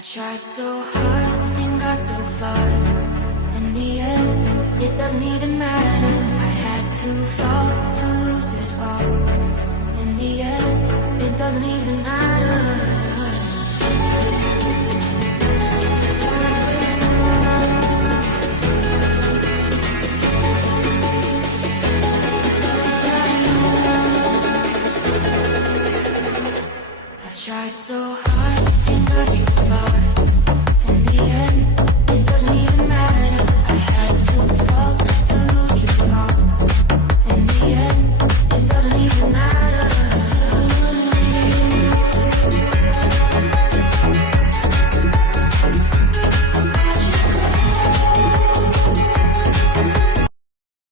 I tried so hard and got so far. In the end, it doesn't even matter. I had to fall to lose it all. In the end, it doesn't even matter. I tried so hard.